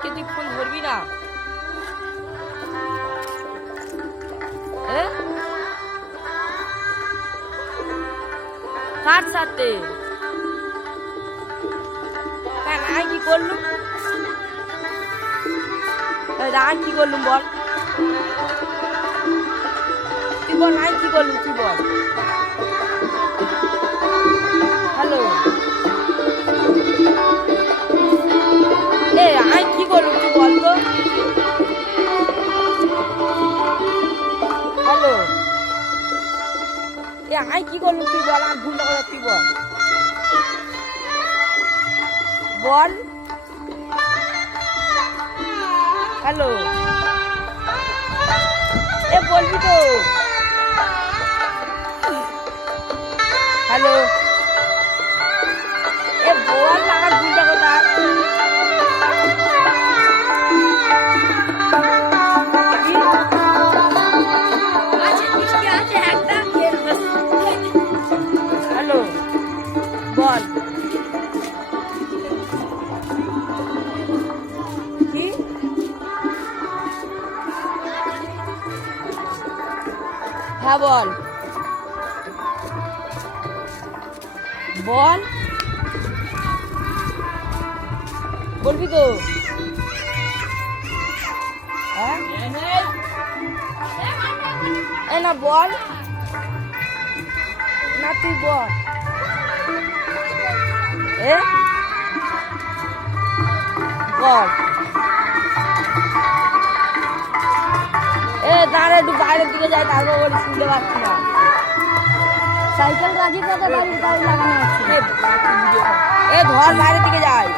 কে তুই ফোন ধরবি না? কার সাথে? আমি কি করলুম? আমি কি করলুম বল? তুই বল আমি কি করলুম, তুই বল। হ্যালো, আমি কি করলুম তুই বল তো। হ্যালো, আমি কি করলুম তুই বল। আমার ভুলটা কথা তুই বল বল। হ্যালো, বলবি তো। হ্যালো, বল না, আমার ভুলটা কথা। হ্যালো, বল কি? হ্যাঁ বল বল, বলবি তো। না বল না, তুই বল। বল। দাঁড়া, একটু বাইরের দিকে যাই, তারপর বলি, শুনতে পাচ্ছি না। সাইকেল রাজি করতে বাড়ির গাড়ি লাগানো আছে। ধর বাইরের দিকে যাই।